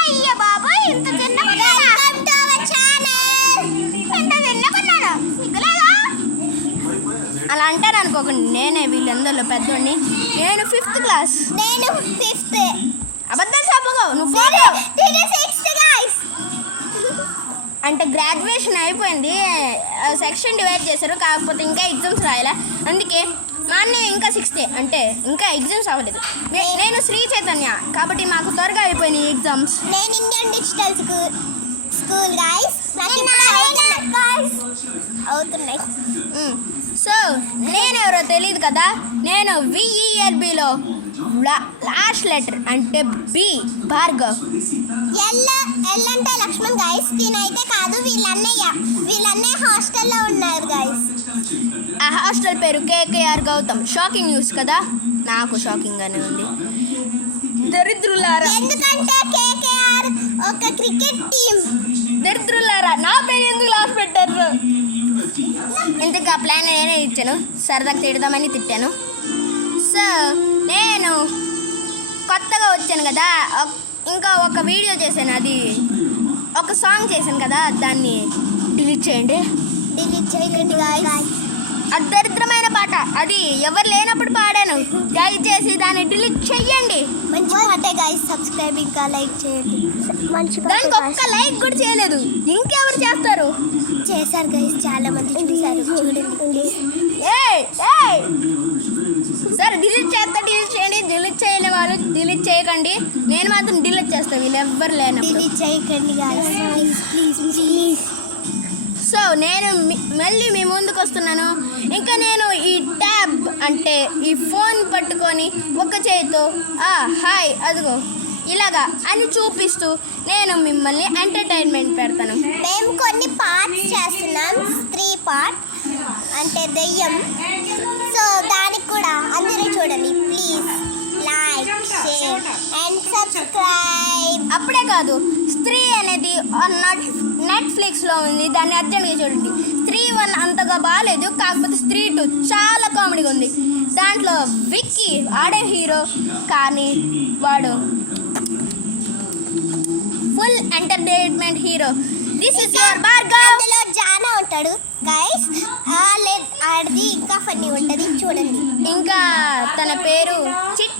అయ్య బాబాయ్ ఇంత చిన్నగా అలా అంటారు అనుకోకండి. నేనే వీళ్ళందరిలో పెద్దోడిని. నేను 5th క్లాస్. నేను 5th. అబద్ధాలు చెప్పకు నువ్వు. నేను 6th గైస్. అంటే గ్రాడ్యుయేషన్ అయిపోయింది, సెక్షన్ డివైడ్ చేశారు, కాకపోతే ఇంకా ఎగ్జామ్స్ రాయాలా. అందుకే మా అన్నయ్య ఇంకా 6th, అంటే ఇంకా ఎగ్జామ్స్ అవ్వలేదు. నేను శ్రీ చైతన్య కాబట్టి మాకు త్వరగా అయిపోయినాయి ఎగ్జామ్స్. నేను ఇండియన్ డిజిటల్ స్కూల్ గైస్. అవుతున్నాయి. సో నేనెవరో తెలియదు కదా. నేను VELBలో లాస్ట్ లెటర్ అంటే బి భార్గవ్. ఎల్ అంటే లక్ష్మణ్ గైస్. తినైతే కాదు, వీళ్ళన్నయ్య హాస్టల్లో ఉన్నారు గైస్. ఆ హాస్టల్ పేరు KKR గౌతమ్. షాకింగ్ న్యూస్ కదా, నాకు షాకింగ్ గానే ఉంది. దరిద్రులారా, ఎందుకంటే KKR ఒక క్రికెట్ టీం. దరిద్రులారా, నా పేరు ఎందుకు లాస్ట్ పెట్టారు? ఇంతకు ఆ ప్లాన్ నేనే ఇచ్చాను, సరదాగా తిడదామని తిట్టాను. సో నేను కొత్తగా వచ్చాను కదా, ఇంకా ఒక వీడియో చేశాను, అది ఒక సాంగ్ చేశాను కదా, దాన్ని డిలీట్ చేయండి. డిలీట్ చేయకండి గైస్. అది దరిద్రమైన పాట, అది ఎవరు లేనప్పుడు పాడాను, దయచేసి దాన్ని డిలీట్ చెయ్యండి. మంచి పాటే గైస్. సబ్స్క్రైబ్ ఇంకా లైక్ చేయండి. మంచి దానికి ఒక్క లైక్ కూడా చేయలేదు, ఇంకెవరు చేస్తారు? చేశారు గైస్, చాలా మంది చూశారు. చూడండి. సరే డిలీట్ చేయండి. డిలీట్ చేయని వాళ్ళు డిలీట్ చేయకండి, నేను మాత్రం డిలీట్ చేస్తాను వీళ్ళు ఎవ్వరు లేనప్పుడు. డిలీట్ చేయకండి గైస్, ప్లీజ్. సో నేను మళ్ళీ మీ ముందుకు వస్తున్నాను. ఇంకా నేను ఈ ట్యాబ్ అంటే ఈ ఫోన్ పట్టుకొని ఒక చేతితో హాయ్ అదిగో ఇలాగా అని చూపిస్తూ నేను మిమ్మల్ని ఎంటర్టైన్మెంట్ పెడతాను. మేము కొన్ని పార్ట్స్ చేస్తున్నాం. 3 పార్ట్ అంటే దెయ్యం. సో దానికి కూడా అందరూ చూడండి. Please like, share and subscribe. అప్పుడే కాదు, స్త్రీ అనేది నెట్ఫ్లిక్స్లో ఉంది, దాన్ని అర్జెంట్గా చూడండి. స్త్రీ 1 అంతగా బాగాలేదు, కాకపోతే స్త్రీ 2 చాలా కామెడీగా ఉంది. దాంట్లో విక్కీ ఆడే హీరో, కానీ వాడు full entertainment hero. This is your Bhargav. అందులో జానా ఉంటాడు గైస్, అది ఇంకా ఫన్నీ ఉంటుంది, చూడండి. ఇంకా తన పేరు చిట్టి.